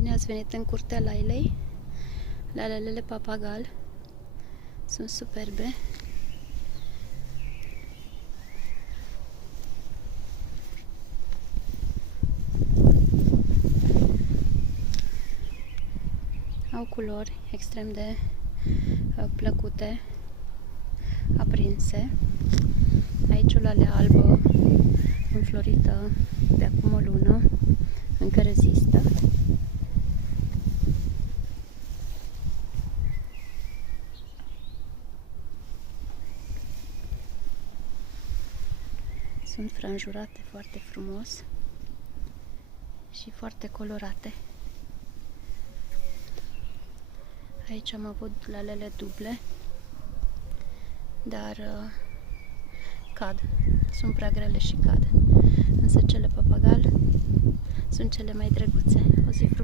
Bine ați venit în curtea Lailei. Lalelele papagal sunt superbe. Au culori extrem de plăcute, aprinse. Aici o lalea albă înflorită de acum o lună, încă rezistă. Sunt franjurate foarte frumos și foarte colorate. Aici am avut lalele duble, dar cad. Sunt prea grele și cad. Însă cele papagal sunt cele mai drăguțe. O zi frumoasă!